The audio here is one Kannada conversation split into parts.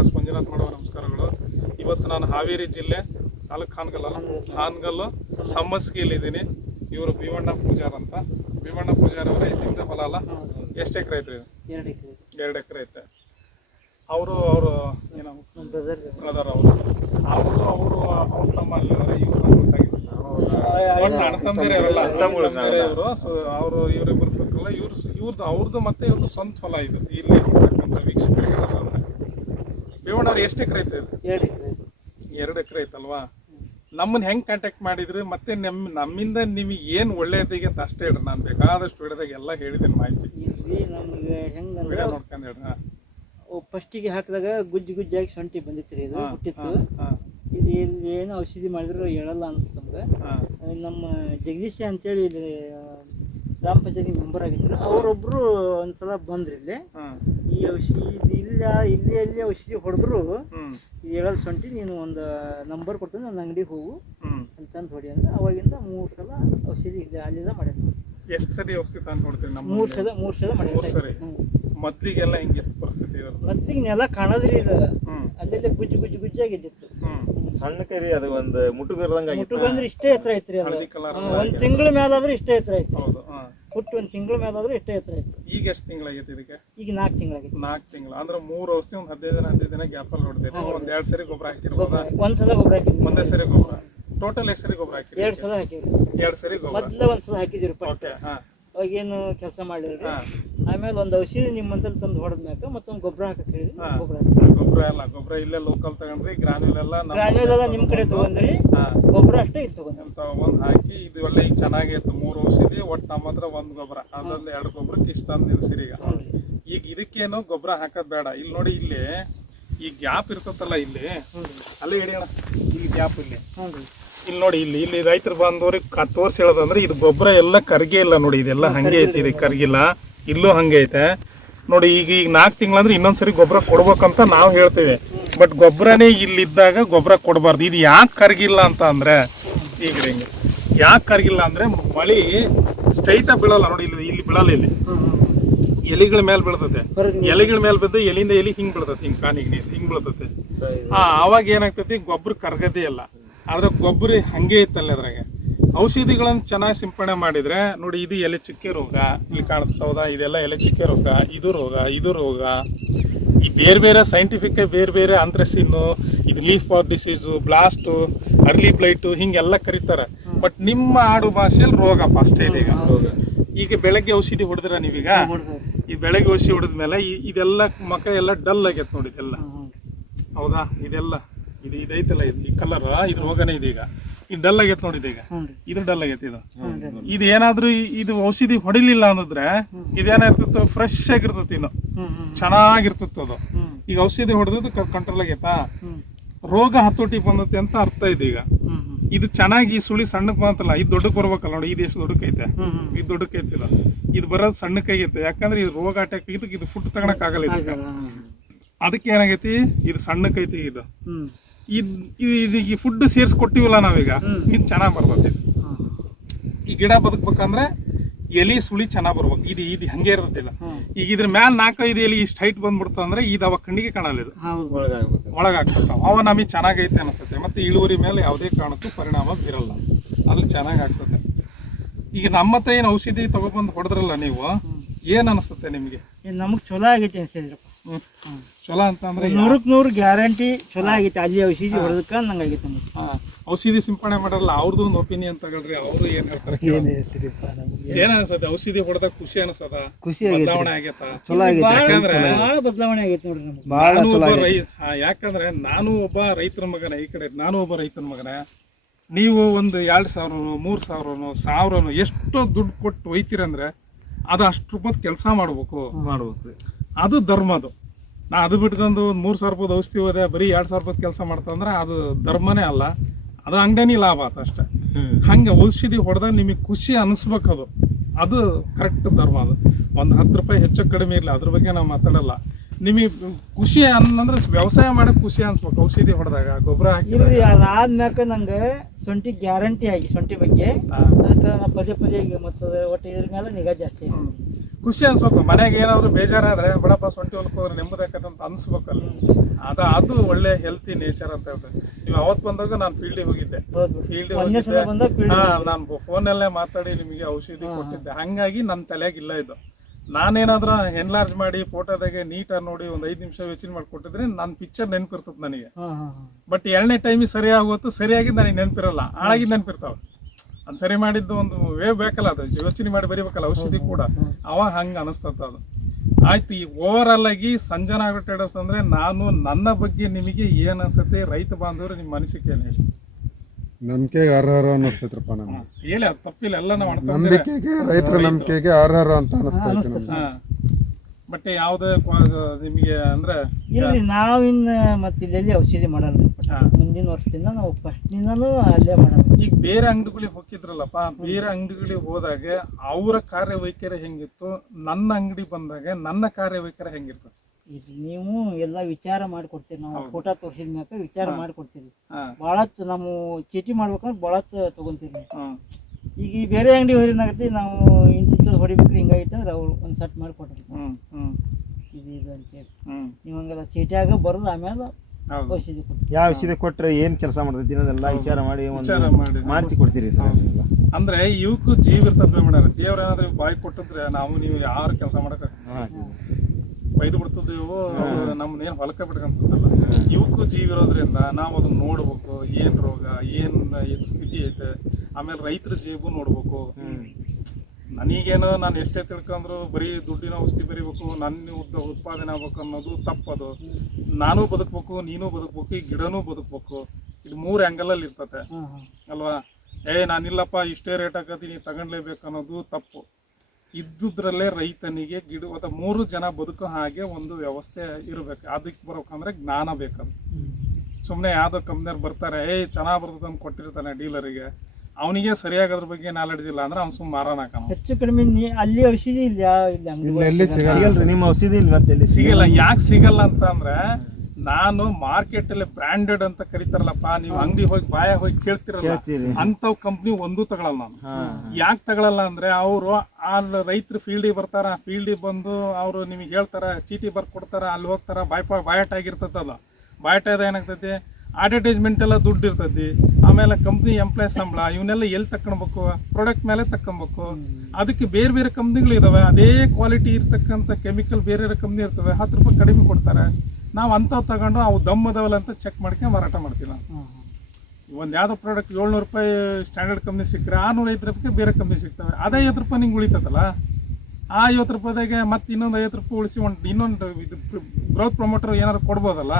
ಎಸ್ ಮಂಜುನಾಥ್ ಮಾಡುವ ನಮಸ್ಕಾರಗಳು. ಇವತ್ತು ನಾನು ಹಾವೇರಿ ಜಿಲ್ಲೆ ತಾಲೂಕು ಹಾನಗಲ್ ಹಾನಗಲ್ಲು ಸಮ್ಮಸ್ಗಿಯಲ್ಲಿದ್ದೀನಿ ಇವರು ಭೀಮಣ್ಣ ಪೂಜಾರ್ ಅಂತ. ಭೀಮಣ್ಣ ಪೂಜಾರ್ ಅವರೇ ನಿಮ್ದೇ ಫಲ ಅಲ್ಲ? ಎಷ್ಟು ಎಕರೆ ಐತ್ರಿ? ಎರಡು ಎಕರೆ ಐತೆ. ಅವರು ಅವರು ಏನೋ? ಬ್ರದರ್ ಅವರು. ಅವರು. ಅವರು ಅವ್ರ ತಮ್ಮ ಅಲ್ಲಿದ್ದಾರೆ ಇವ್ರು ಇವರು ಸೊ ಅವರು ಇವರಿಬ್ಬರು ಇವ್ರದ್ದು ಅವ್ರದ್ದು ಮತ್ತೆ ಇವ್ರದ್ದು ಸ್ವಂತ ಫಲ ಇದು ಇಲ್ಲಿ ಇರ್ತಕ್ಕಂಥ ಬಂದ್ರೆ ಎಷ್ಟು ಎಕರೆ ಐತೆ? ಇದು ಎರಡು ಎಕರೆ ಎರಡು ಎಕರೆ ಐತಲ್ವಾ? ನಮ್ಮನ್ನ ಹೆಂಗೆ ಕಾಂಟ್ಯಾಕ್ಟ್ ಮಾಡಿದ್ರಿ? ಮತ್ತೆ ನಮ್ಮ ನಮ್ಮಿಂದ ನಿಮಗೆ ಏನು ಒಳ್ಳೇದಿಗೆ ಅಂತ ಅಷ್ಟೇ ಹೇಳ್ರಿ ನಾನು. ಬೇಕಾದಷ್ಟು ವಿಡಿಯೋದಾಗ ಎಲ್ಲ ಹೇಳಿದ್ದೀನಿ ಮಾಹಿತಿ. ಇಲ್ರಿ ನಮಗೆ ಹೆಂಗಂದ್ರೆ ವಿಡಿಯೋ ನೋಡ್ಕೊಂಡು ಹೇಳ್ರಿ ಹಾಂ. ಫಸ್ಟಿಗೆ ಹಾಕಿದಾಗ ಗುಜ್ಜು ಗುಜ್ಜಾಗಿ ಶುಂಠಿ ಬಂದಿತ್ತು ರೀ ಇದು ಹುಟ್ಟಿತ್ತು. ಹಾಂ ಇದು ಇಲ್ಲಿ ಏನು ಔಷಧಿ ಮಾಡಿದ್ರು ಹೇಳಲ್ಲ ಅನ್ಸುತ್ತೆ ನಮ್ಗೆ ಹಾಂ. ನಮ್ಮ ಜಗದೀಶ ಅಂತೇಳಿ ಇಲ್ಲಿ ಗ್ರಾಮ ಪಂಚಾಯತಿ ಮೆಂಬರ್ ಆಗಿದ್ರು. ಅವರೊಬ್ರು ಒಂದ್ಸಲ ಬಂದ್ರಿ ಇಲ್ಲಿ. ಈ ಔಷಧಿ ಇಲ್ಲ ಇಲ್ಲಿ ಅಲ್ಲಿ ಔಷಧಿ ಹೊಡೆದ್ರು. ಈ ಇದು ಹೇಳಲ್ ಶುಂಠಿ ನೀನು ಒಂದು ನಂಬರ್ ಕೊಡ್ತೀನಿ ನನ್ನ ಅಂಗಡಿ ಹೋಗು. ಹ್ಞೂ ಅಂತಂದು ಹೊಡಿ ಅಂದ್ರೆ. ಅವಾಗಿಂದ ಮೂರು ಸಲ ಔಷಧಿ ಇಲ್ಲಿ ಅಲ್ಲಿಂದ ಮಾಡ್ಯಾರ ಎಷ್ಟು ಸರಿ ಔಷಧಿ ತಂದು ಕೊಡ್ತೀರಿ ನಮ್ಮ ಮೂರು ಸಲ ಮೂರು ಸಲ ಸರಿ. ಮಾಡ್ಯಾನ ಮೊದ್ಲಿಗೆಲ್ಲ ಹಿಂಗಿತ್ತು ಪರಿಸ್ಥಿತಿ ಮದ್ದಿಗೆ ಮತ್ತೀಗ ನೆಲ ಕಾಣದ್ರಿ ಇದು. ಅಲ್ಲೆಲ್ಲ ಗುಜ್ಜು ಗುಜ್ಜು ಗುಜ್ಜಾಗಿದ್ದಿತ್ತು ಸಣ್ಣ ಕರಿ ಅದು ಒಂದು ಮುಟ್ಟುಗರ್ದಂಗ ಇಟ್ಟು ಬಂದ್ರೆ ಇಷ್ಟೇ ಎತ್ತರ ಐತ್ರಿ ಒಂದು ಹಳದಿ ತಿಂಗಳ ಮೇಲಾದ್ರೆ ಇಷ್ಟೇ ಎತ್ತರ ಐತಿ ಒಂದ್ ತಿಂಗಳ ಮೇಲಾದ್ರೆ ಇಷ್ಟೇ ಎತ್ತರ ಇತ್ತು ಈಗ ಎಷ್ಟು ತಿಂಗಳಾಗೈತೆ ಇದಕ್ಕೆ? ಈಗ ನಾಲ್ಕು ತಿಂಗಳಾಗಿತ್ತು ನಾಲ್ಕು ತಿಂಗಳ. ಅಂದ್ರೆ ಮೂರು ಔಷಧಿ ಒಂದು ಹದಿನೈದು ದಿನ ಹದಿನೈದು ದಿನ ಗ್ಯಾಪಲ್ಲಿ ಹೊಡ್ತೀರಿ ಒಂದು ಎರಡು ಸರಿ ಗೊಬ್ಬರ ಹಾಕಿರ್ಬೋದಾ? ಒಂದ್ ಸಲ ಗೊಬ್ಬರ ಹಾಕಿದ್ವಿ ಒಂದೇ ಸರಿ ಗೊಬ್ಬರ. ಟೋಟಲ್ ಎಷ್ಟು ಸರಿ ಗೊಬ್ಬರ ಹಾಕಿರಿ ಎರಡು ಸಲ ಹಾಕಿವ್ರಿ ಎರಡು ಸರಿ ಗೊಬ್ಬರ. ಮೊದಲ ಒಂದ್ ಸಲ ಹಾಕಿದ್ವಿ ಫಸ್ಟ್ ಓಕೆ ಹಾಂ. ಅವಾಗ ಏನು ಕೆಲಸ ಮಾಡಿಲ್ಲ ಆಮೇಲೆ ಒಂದು ಔಷಧಿ ನಿಮ್ಮಂತಲ್ಲಿ ತಂದು ಹೊಡೆದ್ಮ್ಯಾಕ ಮತ್ತೊಂದು ಗೊಬ್ಬರ ಹಾಕಕ್ ಹೇಳಿ ಹಾ. ಗೊಬ್ಬರ ಗೊಬ್ಬರ ಎಲ್ಲ ಗೊಬ್ಬರ ಇಲ್ಲೇ ಲೋಕಲ್ ತಗೊಂಡ್ರಿ ಗ್ರಾನ್ಯೂಲ್ ಎಲ್ಲ ನಮ್ಮ ಗ್ರಾನ್ಯೂಲ್ ಎಲ್ಲ ನಿಮ್ಮ ಕಡೆ ತಗೊಂಡ್ರಿ? ಗೊಬ್ಬರ ಅಷ್ಟೇ ಇತ್ತು ತಗೊಂಡ್ರಿ ಅಂತ ಒಂದು ಹಾಕಿ ಇದು ಒಳ್ಳೆ ಈಗ ಚೆನ್ನಾಗೈತೆ ಮೂರು ಔಷಧಿ ಒಟ್ಟು ನಮ್ಮ ಹತ್ರ ಒಂದು ಗೊಬ್ಬರ ಅದ್ರಲ್ಲಿ ಎರಡು ಗೊಬ್ಬರಕ್ಕೆ ಇಷ್ಟು ತಂದು ನಿಲ್ಸಿರಿ ಈಗ. ಈಗ ಇದಕ್ಕೇನು ಗೊಬ್ಬರ ಹಾಕೋದು ಬೇಡ. ಇಲ್ಲಿ ನೋಡಿ ಇಲ್ಲಿ ಈ ಗ್ಯಾಪ್ ಇರ್ತತಲ್ಲ ಇಲ್ಲಿ ಅಲ್ಲಿ ಹಿಡಿಯೋಣ ಇಲ್ಲಿ ಗ್ಯಾಪ್ ಇಲ್ಲಿ. ಹ್ಞೂ ರೀ ಇಲ್ಲಿ ನೋಡಿ ಇಲ್ಲಿ ಇಲ್ಲಿ ರೈತರು ಬಂದವ್ರಿಗೆ ತೋರ್ಸಿ ಹೇಳೋದಂದ್ರೆ ಇದು ಗೊಬ್ಬರ ಎಲ್ಲ ಕರ್ಗೆ ಇಲ್ಲ ನೋಡಿ ಇದೆಲ್ಲ ಹಂಗೆ ಐತಿ ಇದು ಕರ್ಗಿಲ್ಲ. ಇಲ್ಲೂ ಹಂಗೆ ಐತೆ. ನೋಡಿ ಈಗ ಈಗ ನಾಲ್ಕು ತಿಂಗಳಂದ್ರೆ ಇನ್ನೊಂದ್ಸರಿ ಗೊಬ್ಬರ ಕೊಡ್ಬೇಕಂತ ನಾವು ಹೇಳ್ತೇವೆ. ಬಟ್ ಗೊಬ್ಬರನೇ ಇಲ್ಲಿದ್ದಾಗ ಗೊಬ್ಬರ ಕೊಡಬಾರ್ದು. ಇದು ಯಾಕೆ ಕರ್ಗಿಲ್ಲ ಅಂತ ಅಂದ್ರೆ ಈಗ ಹಿಂಗೆ. ಯಾಕೆ ಕರ್ಗಿಲ್ಲ ಅಂದ್ರೆ ಮಳಿ ಸ್ಟ್ರೈಟಾಗಿ ಬೀಳಲ್ಲ ನೋಡಿ ಇಲ್ಲಿ ಇಲ್ಲಿ ಬೀಳಲ್ಲ ಇಲ್ಲಿ. ಎಲಿಗಳ ಮೇಲೆ ಬೀಳ್ತತೆ ಎಲಿಗಳ ಮೇಲೆ ಬಿದ್ದು ಎಲಿಂದ ಎಲಿ ಹಿಂಗೆ ಬೀಳ್ತತೆ ಹಿಂಗೆ ಕಾಣಿಗೆ ನೀರು ಹಿಂಗ್ ಬೀಳ್ತತೆ ಆ ಅವಾಗ ಏನಾಗ್ತೈತಿ? ಗೊಬ್ಬರ ಕರ್ಗದೇ ಇಲ್ಲ. ಆದ್ರೆ ಗೊಬ್ಬರ ಹಂಗೆ ಇತ್ತಲ್ಲ ಅದ್ರಾಗ ಔಷಧಿಗಳನ್ನು ಚೆನ್ನಾಗಿ ಸಿಂಪಡಣೆ ಮಾಡಿದರೆ ನೋಡಿ ಇದು ಎಲೆ ಚುಕ್ಕೆ ರೋಗ ಇಲ್ಲಿ ಕಾಣುತ್ತೆ ಹೌದಾ? ಇದೆಲ್ಲ ಎಲೆ ಚುಕ್ಕೆ ರೋಗ ಇದು ರೋಗ ಇದು ರೋಗ. ಈ ಬೇರೆ ಬೇರೆ ಸೈಂಟಿಫಿಕ್ ಬೇರೆ ಬೇರೆ ಅಂತ್ರಸಿನ್ನು ಇದು leaf spot disease blast early blight ಹಿಂಗೆಲ್ಲ ಕರೀತಾರೆ. ಬಟ್ ನಿಮ್ಮ ಆಡು ಭಾಷೆಯಲ್ಲಿ ರೋಗಪ್ಪ ಅಷ್ಟೇ ಇದೆ ಈಗ. ಈಗ ಬೆಳಗ್ಗೆ ಔಷಧಿ ಹೊಡೆದ್ರ ನೀವೀಗ? ಈ ಬೆಳಗ್ಗೆ ಔಷಧಿ ಹೊಡೆದ್ಮೇಲೆ ಇದೆಲ್ಲ ಮಕ ಎಲ್ಲ ಡಲ್ ಆಗೈತೆ ನೋಡಿ ಇದೆಲ್ಲ. ಹೌದಾ? ಇದೆಲ್ಲ ಇದು ಇದೈತಲ್ಲ ಇದು ಈ ಕಲರ್ ಇದು ರೋಗನೇ ಇದೆ ಈಗ. ಇದು ಡಲ್ ಆಗೈತೆ ನೋಡಿ ಈಗ ಇದು ಡಲ್ ಆಗೈತೆ ಇದು. ಇದು ಏನಾದ್ರೂ ಇದು ಔಷಧಿ ಹೊಡಿಲಿಲ್ಲ ಅಂದ್ರೆ ಇದೇನಾಗಿರ್ತಿತ್ತು ಫ್ರೆಶ್ ಆಗಿರ್ತೈತಿ ಇನ್ನು. ಚೆನ್ನಾಗಿರ್ತಿತ್ತು ಅದು. ಈಗ ಔಷಧಿ ಹೊಡೆದದ್ದು ಕಂಟ್ರೋಲ್ ಆಗೈತಾ? ರೋಗ ಹತೋಟಿ ಬಂದತೆ ಅಂತ ಅರ್ಥ ಇದೆ ಈಗ. ಇದು ಚೆನ್ನಾಗಿ ಈ ಸುಳಿ ಸಣ್ಣಕ್ಕೆ ಬಂತಲ್ಲ ಇದು ದೊಡ್ಡಕ್ಕೆ ಬರ್ಬೇಕಲ್ಲ ನೋಡಿ ಇದು ಎಷ್ಟು ದೊಡ್ಡಕ್ಕೈತೆ ಇದು ದೊಡ್ಡಕ್ಕೈತಿ ಇದು. ಇದು ಬರೋದು ಸಣ್ಣಕ್ಕಾಗೈತೆ ಯಾಕಂದ್ರೆ ಇದು ರೋಗ ಅಟ್ಯಾಕ್ ಆಗಿದ್ದಕ್ಕೆ ಇದು ಫುಡ್ ತಗೊಳಕ್ ಆಗಲ್ಲ ಇದಕ್ಕೆ. ಅದಕ್ಕೆ ಏನಾಗೈತಿ? ಇದು ಸಣ್ಣಕ್ಕೈತಿ ಇದು. ಇದು ಈ ಫುಡ್ ಸೇರ್ಸಿ ಕೊಟ್ಟಿವಲ್ಲ ನಾವೀಗ ಇದು ಚೆನ್ನಾಗಿ ಬರ್ತೈತಿ. ಈ ಗಿಡ ಬದುಕ್ಬೇಕಂದ್ರೆ ಎಲಿ ಸುಳಿ ಚೆನ್ನಾಗಿ ಬರ್ಬೇಕು. ಇದು ಇದು ಹಂಗೆ ಇರತ್ತಿಲ್ಲ ಈಗ ಇದ್ರ ಮ್ಯಾಲ ನಾಲ್ಕೈದು ಎಲಿ ಇಷ್ಟು ಹೈಟ್ ಬಂದ್ಬಿಡ್ತು ಅಂದ್ರೆ ಇದು ಅವಾಗ ಕಣ್ಣಿಗೆ ಕಾಣಲ್ಲ ಇದು. ಒಳಗಾಗ್ತಿರ್ತಾವ ಅವ ನಮಗೆ ಚೆನ್ನಾಗೈತೆ ಅನಿಸ್ತೈತೆ. ಮತ್ತೆ ಇಳುವರಿ ಮೇಲೆ ಯಾವುದೇ ಕಾರಣಕ್ಕೂ ಪರಿಣಾಮ ಬೀರಲ್ಲ. ಅಲ್ಲಿ ಚೆನ್ನಾಗಿ ಆಗ್ತದೆ. ಈಗ ನಮ್ಮ ಹತ್ರ ಏನು ಔಷಧಿ ತಗೊಬಂದು ಹೊಡೆದ್ರಲ್ಲ ನೀವು ಏನು ಅನಿಸುತ್ತೆ ನಿಮಗೆ? ಇದು ನಮಗೆ ಚಲೋ ಆಗೈತೆ ಅನ್ಸಿದ್ರಪ್ಪ. ಚಲೋ ಅಂತಂದ್ರೆ ನೂರಕ್ಕೆ ನೂರು ಗ್ಯಾರಂಟಿ ಚಲೋ ಆಗೈತೆ. ಅಲ್ಲಿ ಔಷಧಿ ಹೊಡೆದಕ್ಕ ನಂಗೆ ಆಗೈತೆ ನಮಗೆ ಔಷಧಿ ಸಿಂಪಡಣೆ ಮಾಡಲ್ಲ ಅವ್ರದ್ದು ಒಂದು ಒಪಿನಿಯನ್ ತಗೊಳ್ರಿ ಅವರು ಏನ್ ಹೇಳ್ತಾರೆ. ಏನ್ ಅನ್ಸತ್ತೆ? ಔಷಧಿ ಹೊಡೆದಾಗ ಖುಷಿ ಅನ್ಸದ? ಖುಷಿ ಬದಲಾವಣೆ ಆಗೈತ? ಚಲೋ ಬಹಳ ಯಾಕಂದ್ರೆ ಭಾಳ ಬದಲಾವಣೆ ಆಗೈತೆ ನೋಡ್ರಿ ನಾನು ಒಬ್ಬ ರೈ ಹಾ, ಯಾಕಂದ್ರೆ ನಾನು ಒಬ್ಬ ರೈತರ ಮಗನ ಈ ಕಡೆ ನಾನು ಒಬ್ಬ ರೈತನ ಮಗನ. ನೀವು ಒಂದು ಎರಡು ಸಾವಿರನೋ ಮೂರು ಸಾವಿರನೋ ಸಾವಿರನೋ ಎಷ್ಟೋ ದುಡ್ಡು ಕೊಟ್ಟು ಒಯ್ತೀರಂದ್ರೆ ಅದು ಅಷ್ಟು ರೂಪಾಯಿ ಕೆಲಸ ಮಾಡ್ಬೇಕು. ಮಾಡ್ಬೇಕು. ಅದು ಧರ್ಮ ಅದು. ನಾ ಅದು ಬಿಟ್ಕೊಂಡು ಒಂದು ಮೂರು ಸಾವಿರ ರೂಪಾಯಿ ಔಷಧಿ ಹೋದೆ ಬರೀ ಎರಡು ಸಾವಿರ ರೂಪಾಯಿ ಕೆಲಸ ಮಾಡ್ತಂದ್ರೆ ಅದು ಧರ್ಮನೇ ಅಲ್ಲ. ಅದು ಅಂಗಡಿನೇ ಲಾಭ ಆತ ಅಷ್ಟೇ. ಹಂಗೆ ಔಷಧಿ ಹೊಡೆದಾಗ ನಿಮಗೆ ಖುಷಿ ಅನಿಸ್ಬೇಕು ಅದು. ಅದು ಕರೆಕ್ಟ್ ಧರ್ಮ ಅದು. ಒಂದು ಹತ್ತು ರೂಪಾಯಿ ಹೆಚ್ಚು ಕಡಿಮೆ ಇರಲಿ ಅದ್ರ ಬಗ್ಗೆ ನಾವು ಮಾತಾಡಲ್ಲ. ನಿಮಗೆ ಖುಷಿ ಅನ್ನಂದ್ರೆ ವ್ಯವಸಾಯ ಮಾಡಕ್ಕೆ ಖುಷಿ ಅನ್ಸ್ಬೇಕು ಔಷಧಿ ಹೊಡೆದಾಗ ಗೊಬ್ಬರ ಹಾಕಿ ಅದಾದ್ಮ್ಯಾಕ ನಂಗೆ ಸೊಂಟಿ ಗ್ಯಾರಂಟಿ ಆಗಿ ಸೊಂಟಿ ಬಗ್ಗೆ. ಅದಕ್ಕೆ ಪದೇ ಪದೇ ಈಗ ಮತ್ತು ಒಟ್ಟು ಇದ್ರ ಮೇಲೆ ನಿಗಾ ಜಾಸ್ತಿ. ಖುಷಿ ಅನ್ಸ್ಬೇಕು. ಮನೆಗೆ ಏನಾದ್ರು ಬೇಜಾರಾದ್ರೆ ಬಡಪ್ಪ ಸೊಂಟಿ ಹೋದ್ರೆ ಅಂತ ಅನ್ಸ್ಬೇಕಲ್ಲ. ಅದ ಅದು ಒಳ್ಳೆ ಹೆಲ್ತಿ ನೇಚರ್ ಅಂತ ಹೇಳ್ತಾರೆ. ನೀವು ಅವತ್ತು ಬಂದಾಗ ನಾನು ಫೀಲ್ಡಿಗೆ ಹೋಗಿದ್ದೆ. ಹೌದು. ಫೀಲ್ಡ್ ಹಾಂ ನಾನು ಫೋನಲ್ಲೇ ಮಾತಾಡಿ ನಿಮಗೆ ಔಷಧಿ ಕೊಟ್ಟಿದ್ದೆ. ಹಂಗಾಗಿ ನನ್ನ ತಲೆಯಾಗ ಇಲ್ಲ ಇದು. ನಾನೇನಾದ್ರೂ ಎನ್ಲಾರ್ಜ್ ಮಾಡಿ ಫೋಟೋದಾಗೆ ನೀಟಾಗಿ ನೋಡಿ ಒಂದು ಐದು ನಿಮಿಷ ಯೋಚನೆ ಮಾಡ್ಕೊಟ್ಟಿದ್ರೆ ನನ್ ನನ್ನ ಪಿಕ್ಚರ್ ನೆನಪಿರ್ತದೆ ನನಗೆ. ಬಟ್ ಎರಡನೇ ಟೈಮಿಗೆ ಸರಿಯಾಗಿ ಹೋತು. ಸರಿಯಾಗಿ ನನಗೆ ನೆನಪಿರಲ್ಲ. ಹಾಳಾಗಿ ನೆನಪಿರ್ತಾವೆ. ಅದು ಸರಿ ಮಾಡಿದ್ದು ಒಂದು ವೇ ಬೇಕಲ್ಲ ಅದು ಯೋಚನೆ ಮಾಡಿ ಬರೀಬೇಕಲ್ಲ ಔಷಧಿ ಕೂಡ. ಅವ ಹಂಗೆ ಅನಿಸ್ತದ ಅದು. ಆಯ್ತು ಈ ಓವರ್ ಆಲ್ ಆಗಿ ಸಂಜನಾ ಆಗೋ ಟ್ರೇಡರ್ಸ್ ಅಂದ್ರೆ ನಾನು ನನ್ನ ಬಗ್ಗೆ ನಿಮಗೆ ಏನು ಅನಿಸುತ್ತೆ ರೈತ ಬಾಂಧವರು ನಿಮ್ಮ ಮನಸ್ಸಿಗೆ ಏನು ಹೇಳಿ ನಂಬಿಕೆಗೆ ಅರ್ಹರು ಅನ್ನಿಸ್ತೈತ್ರಪ್ಪ ನಾನು ಹೇಳಿ ಅದು ತಪ್ಪಿಲ್ಲ ಎಲ್ಲ ನಾವು ನಂಬಿಕೆಗೆ ರೈತರ ನಂಬಿಕೆಗೆ ಅರ್ಹರು ಅಂತ ಅನಿಸ್ತೈತೆ ನಮ್ಗೆ. ಬಟ್ ಯಾವುದೇ ನಿಮಗೆ ಅಂದ್ರೆ ಇಲ್ಲಿ ನಾವಿನ್ನ ಮತ್ತೆ ಇಲ್ಲೆಲ್ಲಿ ಔಷಧಿ ಮಾಡಲ್ಲ. ಮುಂದಿನ ವರ್ಷದಿಂದ ನಾವು ಫಸ್ಟ್ನಿಂದನೂ ಅಲ್ಲೇ ಮಾಡಲ್ಲ. ಈಗ ಬೇರೆ ಅಂಗಡಿಗಳಿಗೆ ಹೋಗಿದ್ರಲ್ಲಪ್ಪ ಬೇರೆ ಅಂಗಡಿಗಳಿಗೆ ಹೋದಾಗ ಅವರ ಕಾರ್ಯವೈಖರಿ ಹೆಂಗಿತ್ತು ನನ್ನ ಅಂಗಡಿ ಬಂದಾಗ ನನ್ನ ಕಾರ್ಯವೈಖರಿ ಹೆಂಗಿರ್ತದೆ ಇದು ನೀವು ಎಲ್ಲ ವಿಚಾರ ಮಾಡಿಕೊಡ್ತೀರಿ ನಾವು ಫೋಟೋ ತೋರಿಸಿದ ಮ್ಯಾಕ ವಿಚಾರ ಮಾಡಿಕೊಡ್ತೀರಿ. ಭಾಳತ್ ನಾವು ಚೀಟಿ ಮಾಡ್ಬೇಕಂದ್ರೆ ಭಾಳತ್ ತಗೊಂತೀರಿ. ಈಗ ಈ ಬೇರೆ ಅಂಗಡಿ ಹೋದ್ರೆ ಏನಾಗುತ್ತೆ ನಾವು ಇಂಥದ್ದು ಹೊಡಿಬೇಕ್ರಿ ಹಿಂಗಾಯ್ತು ಅಂದ್ರೆ ಅವ್ರು ಒಂದು ಸೆಟ್ ಮಾಡಿಕೊಟ್ರಿ ಹ್ಞೂ ಹ್ಞೂ ಇದು ಇದು ಅಂತೇಳಿ ಹ್ಞೂ ನೀವು ಹಂಗೆಲ್ಲ ಚೀಟಿಯಾಗ ಬರೋದು ಆಮೇಲೆ ಹೌದು. ಔಷಧಿ ಕೊಡ್ತೀವಿ. ಯಾವ ಔಷಧಿ ಕೊಟ್ಟರೆ ಏನು ಕೆಲಸ ಮಾಡಿದ್ರೆ ದಿನದೆಲ್ಲ ವಿಚಾರ ಮಾಡಿ ವಿಚಾರ ಮಾಡಿ. ಮಾಡಿಸಿ ಕೊಡ್ತೀರಿ ಸರ್ ಅಂದರೆ ಇವಕ್ಕೂ ಜೀವ ಇರ್ತದೆ ಮೇಡಮ್. ದೇವ್ರ ಏನಾದ್ರು ಬಾಯಿ ಕೊಟ್ಟಿದ್ರೆ ನಾವು ನೀವು ಯಾರು ಕೆಲಸ ಮಾಡಕ್ ಬೈದು ಬೈದು ಬಿಡ್ತಿದ್ದೀವೋ ನಮ್ಮನ್ನೇನು ಹೊಲಕ್ಕೆ ಬಿಡ್ಕಂತದಲ್ಲ ಇವಕ್ಕೂ ಜೀವ ಇರೋದ್ರಿಂದ ನಾವು ಅದನ್ನ ನೋಡ್ಬೇಕು ಏನು ರೋಗ ಏನು ಇದು ಸ್ಥಿತಿ ಐತೆ. ಆಮೇಲೆ ರೈತರ ಜೇಬು ನೋಡ್ಬೇಕು. ನನಗೇನು ನಾನು ಎಷ್ಟೇ ತಿಳ್ಕೊಂಡ್ರು ಬರೀ ದುಡ್ಡಿನ ಔಷಧಿ ಬರೀಬೇಕು ನನ್ನ ಉದ್ದ ಉತ್ಪಾದನೆ ಆಗ್ಬೇಕು ಅನ್ನೋದು ತಪ್ಪದು. ನಾನು ಬದುಕಬೇಕು ನೀನು ಬದುಕಬೇಕು ಈ ಗಿಡನೂ ಬದುಕಬೇಕು. ಇದು ಮೂರು ಆ್ಯಂಗಲಲ್ಲಿ ಇರ್ತತೆ. ಅಲ್ವಾ? ಏ ನಾನಿಲ್ಲಪ್ಪ ಇಷ್ಟೇ ರೇಟ್ ಹಾಕತ್ತೀನಿ ತಗೊಂಡ್ಲೇಬೇಕು ಅನ್ನೋದು ತಪ್ಪು. ಇದ್ದುದ್ರಲ್ಲೇ ರೈತನಿಗೆ ಗಿಡ ಅಥವಾ ಮೂರು ಜನ ಬದುಕೋ ಹಾಗೆ ಒಂದು ವ್ಯವಸ್ಥೆ ಇರಬೇಕು. ಅದಕ್ಕೆ ಬರ್ಬೇಕಂದ್ರೆ ಜ್ಞಾನ ಬೇಕದು. ಸುಮ್ಮನೆ ಯಾವುದೋ ಕಂಪ್ನಿಯವ್ರು ಬರ್ತಾರೆ ಏಯ್ ಚೆನ್ನಾಗಿ ಬರ್ತದೆ ಅಂತ ಕೊಟ್ಟಿರ್ತಾನೆ ಡೀಲರಿಗೆ. ಅವನಿಗೆ ಸರಿಯಾಗಿ ಅದ್ರ ಬಗ್ಗೆ ನಾಲೆಡ್ಜ್ ಇಲ್ಲ ಅಂದ್ರೆ ಅವ್ನು ಸುಮ್ಮನೆ ಮಾರಾಣ ಹಾಕೋಣ ಹೆಚ್ಚು ಕಡಿಮೆ ನೀ ಅಲ್ಲಿ ಔಷಧಿ ಇಲ್ಲ ಇಲ್ಲಿ ಇಲ್ಲಿ ಎಲ್ಲಿ ಸಿಗಲ್ಲ. ಸಿಗಲ್ರಿ ನಿಮ್ಮ ಔಷಧಿ ಇಲ್ಲ ಮತ್ತೆ ಸಿಗಲ್ಲ? ಯಾಕೆ ಸಿಗಲ್ಲ ಅಂತ ಅಂದ್ರೆ ನಾನು ಮಾರ್ಕೆಟ್ ಅಲ್ಲಿ ಬ್ರಾಂಡೆಡ್ ಅಂತ ಕರಿತಾರಲ್ಲಪ್ಪ ನೀವು ಅಂಗಡಿ ಹೋಗಿ ಬಾಯ ಹೋಗಿ ಕೇಳ್ತಿರಲ್ಲ ಅಂತವ್ ಅಂಥವ್ ಕಂಪ್ನಿ ಒಂದೂ ತಗೊಳಲ್ಲ ನಾನು. ಯಾಕೆ ತಗೊಳಲ್ಲ ಅಂದ್ರೆ ಅವರು ಅಲ್ಲಿ ರೈತರು ಫೀಲ್ಡಿಗೆ ಬರ್ತಾರ ಫೀಲ್ಡಿಗೆ ಬಂದು ಅವರು ನಿಮಗೆ ಹೇಳ್ತಾರ ಚೀಟಿ ಬರ್ಕೊಡ್ತಾರ ಅಲ್ಲಿ ಹೋಗ್ತಾರ ಬಾಯ್ ಬಾಯಟ್ ಆಗಿರ್ತದಲ್ಲ ಬಾಯಟ್ ಆದ ಏನಾಗ್ತೈತಿ? ಅಡ್ವರ್ಟೈಸ್ಮೆಂಟ್ ಎಲ್ಲ ದುಡ್ಡು ಇರ್ತೈತಿ. ಆಮೇಲೆ ಕಂಪ್ನಿ ಎಂಪ್ಲಾಯ್ ಸಂಬಳ ಇವನ್ನೆಲ್ಲ ಎಲ್ಲಿ ತಕೊಂಡ್ಬೇಕು ಪ್ರಾಡಕ್ಟ್ ಮೇಲೆ ತಕ್ಕೊಬೇಕು ಅದಕ್ಕೆ ಬೇರೆ ಬೇರೆ ಕಂಪ್ನಿಗಳು ಇದಾವೆ. ಅದೇ ಕ್ವಾಲಿಟಿ ಇರ್ತಕ್ಕಂಥ ಕೆಮಿಕಲ್ ಬೇರೆ ಬೇರೆ ಕಂಪ್ನಿ ಇರ್ತವೆ. ಹತ್ತು ರೂಪಾಯಿ ಕಡಿಮೆ ಕೊಡ್ತಾರೆ. ನಾವು ಅಂಥವು ತಗೊಂಡು ಅವು ದಮ್ ಅದಾವಲ್ಲ ಅಂತ ಚೆಕ್ ಮಾಡ್ಕೊಂಡು ಮಾರಾಟ ಮಾಡ್ತೀವಿ ನಾವು. ಒಂದು ಯಾವುದೋ ಪ್ರಾಡಕ್ಟ್ ಏಳ್ನೂರು ರೂಪಾಯಿ ಸ್ಟ್ಯಾಂಡರ್ಡ್ ಕಂಪ್ನಿ ಸಿಕ್ಕರೆ ಆರ್ನೂರ ಐವತ್ತು ರೂಪಾಯಿಗೆ ಬೇರೆ ಕಂಪ್ನಿ ಸಿಗ್ತವೆ. ಅದೇ ಐವತ್ತು ರೂಪಾಯಿ ನಿಂಗೆ ಉಳಿತದಲ್ಲ? ಆ ಐವತ್ತು ರೂಪಾಯಿದಾಗೆ ಮತ್ತೆ ಇನ್ನೊಂದು ಐವತ್ತು ರೂಪಾಯಿ ಉಳಿಸಿ ಒಂದು ಇನ್ನೊಂದು ಇದು ಗ್ರೋತ್ ಪ್ರಮೋಟರ್ ಏನಾದ್ರು ಕೊಡ್ಬೋದಲ್ಲ?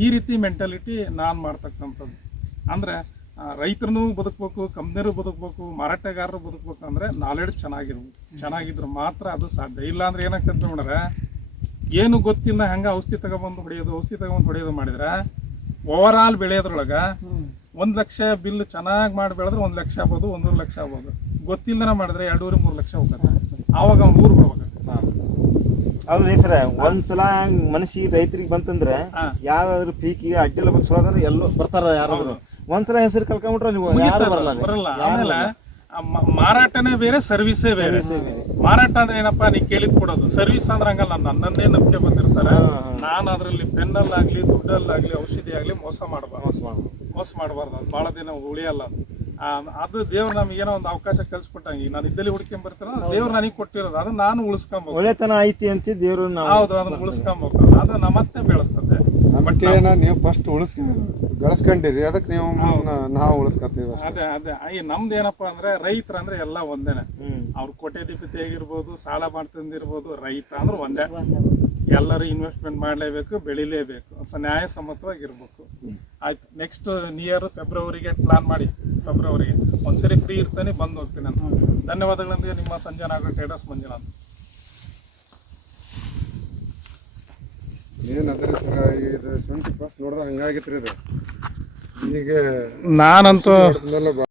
ಈ ರೀತಿ ಮೆಂಟಾಲಿಟಿ ನಾನು ಮಾಡ್ತಕ್ಕಂಥದ್ದು. ಅಂದರೆ ರೈತರನ್ನೂ ಬದುಕಬೇಕು ಕಂಪ್ನಿಯರು ಬದುಕಬೇಕು ಮಾರಾಟಗಾರರು ಬದುಕಬೇಕು ಅಂದರೆ ನಾಲೆಡ್ಜ್ ಚೆನ್ನಾಗಿರ್ಬೇಕು. ಚೆನ್ನಾಗಿದ್ರೆ ಮಾತ್ರ ಅದು ಸಾಧ್ಯ. ಇಲ್ಲ ಅಂದ್ರೆ ಏನಾಗ್ತದೆ ನೋಡ್ರೆ ಏನು ಗೊತ್ತಿಲ್ಲ ಹಂಗೆ ಔಷಧಿ ತಗೊಬಂದು ಹೊಡೆಯೋದು ಔಷಧಿ ತಗೊಬಂದು ಹೊಡೆಯೋದು ಮಾಡಿದ್ರೆ ಓವರ್ ಆಲ್ ಬೆಳೆಯೋದ್ರೊಳಗೆ ಒಂದು ಲಕ್ಷ ಬಿಲ್ ಚೆನ್ನಾಗಿ ಮಾಡಿ ಬೆಳೆದ್ರೆ ಒಂದು ಲಕ್ಷ ಆಗ್ಬೋದು ಒಂದೂವರೆ ಲಕ್ಷ ಆಗ್ಬೋದು. ಗೊತ್ತಿಲ್ಲದ ಮಾಡಿದ್ರೆ ಎರಡೂವರೆ ಮೂರು ಲಕ್ಷ ಹೋಗುತ್ತೆ ಆವಾಗ ಅವ್ನು ಊರು ಬಿಡ್ಬೇಕು ಹೌದ್ರಿ ಸರ ಒಂದ್ಸಲ ಮನಸ್ಸಿಗೆ ರೈತರಿಗೆ ಬಂತಂದ್ರೆ ಯಾರಾದ್ರು ಪೀಕಿಗೆ ಅಡ್ಡಿಲ್ಲ ಬಗ್ಗೆ ಚಲೋ ಅದಾರ ಎಲ್ಲೋ ಬರ್ತಾರ ಯಾರಾದ್ರು. ಒಂದ್ಸಲ ಹೆಸರು ಕಲ್ಕೊಂಡ್ಬಿಟ್ರೆ ನೀವು ಯಾರು ಬರಲ್ಲ ಬರಲ್ಲ. ಆಮೇಲೆ ಮಾರಾಟನೇ ಬೇರೆ ಸರ್ವಿಸೇ ಬೇರೆ. ಮಾರಾಟ ಅಂದ್ರೆ ಏನಪ್ಪ ನೀ ಕೇಳಿದ್ ಕೊಡೋದು. ಸರ್ವಿಸ್ ಅಂದ್ರೆ ಹಂಗಲ್ಲ ನನ್ನನ್ನೇ ನಂಬಿಕೆ ಬಂದಿರ್ತಾರೆ. ನಾನು ಅದರಲ್ಲಿ ಪೆನ್ನಲ್ಲಾಗ್ಲಿ ದುಡ್ಡಲ್ಲಾಗ್ಲಿ ಔಷಧಿ ಆಗ್ಲಿ ಮೋಸ ಮಾಡಬಾರ್ದು. ಮೋಸ ಮಾಡ್ಬಾರ್ದು. ಮೋಸ ಮಾಡಬಾರ್ದು. ಅದು ಭಾಳ ದಿನ ಉಳಿಯಲ್ಲ ಅದು ಆ, ಅದು ದೇವ್ರು ನಮ್ಗೆ ಏನೋ ಒಂದು ಅವಕಾಶ ಕಲ್ಸ್ಕೊಟ್ಟಂಗೆ. ಈಗ ನಾನು ಇದ್ದಲ್ಲಿ ಹುಡ್ಕೊಂಡ್ ಬರ್ತಾರ ದೇವ್ರು ನನಗೆ ಕೊಟ್ಟಿರೋದು. ಅದನ್ನ ನಾನು ಉಳಿಸ್ಕೊಬೇಕು ಒಳ್ಳೆತನ ಐತಿ ಅಂತ ದೇವ್ರು ನಾವು ಹೌದು ಅದನ್ನ ಉಳಿಸ್ಕೊಬೇಕು ಅದು ನಮ್ಮತ್ತೆ ಬೆಳೆಸ್ತದೆ. ನಂಬಿಕೆನ ನೀವು ಫಸ್ಟ್ ಉಳಿಸ್ ಗಳಿಸ್ಕೊಂಡಿರಿ. ಅದಕ್ಕೆ ನೀವು ನಾವು ಉಳಿಸ್ಕೊತೀವಿ ಅಷ್ಟೇ. ಅದೇ ಅದೇ. ಈ ನಮ್ದು ಏನಪ್ಪ ಅಂದ್ರೆ ರೈತರ ಅಂದ್ರೆ ಎಲ್ಲ ಒಂದೇನೆ. ಅವ್ರ ಕೋಟ್ಯಾಧಿಪತಿ ಆಗಿರ್ಬೋದು ಸಾಲ ಮಾಡ್ತಂದಿರ್ಬೋದು ರೈತ ಅಂದ್ರೆ ಒಂದೇ. ಎಲ್ಲರೂ ಇನ್ವೆಸ್ಟ್ಮೆಂಟ್ ಮಾಡಲೇಬೇಕು ಬೆಳಿಲೇಬೇಕು. ಸ ನ್ಯಾಯಸಮ್ಮತವಾಗಿರ್ಬೇಕು. ಆಯ್ತು. ನೆಕ್ಸ್ಟ್ ನಿಯರ್ ಫೆಬ್ರವರಿಗೆ ಪ್ಲಾನ್ ಮಾಡಿ. ಫೆಬ್ರವರಿಗೆ ಒಂದ್ಸರಿ ಫ್ರೀ ಇರ್ತಾನೆ ಬಂದು ಹೋಗ್ತೀನಿ ನಾನು. ಧನ್ಯವಾದಗಳೊಂದಿಗೆ ನಿಮ್ಮ ಸಂಜೆ ನಾಗರ ಟ್ರೇಡರ್ಸ್ ಮಂಜುನಾಥ್. ಏನಾದ್ರೆ ಸರ ಇದು ಶುಂಠಿ ಫಸ್ಟ್ ನೋಡಿದ್ರೆ ಹಂಗಾಗಿತ್ರಿ ಇದು. ಈಗ ನಾನಂತೂ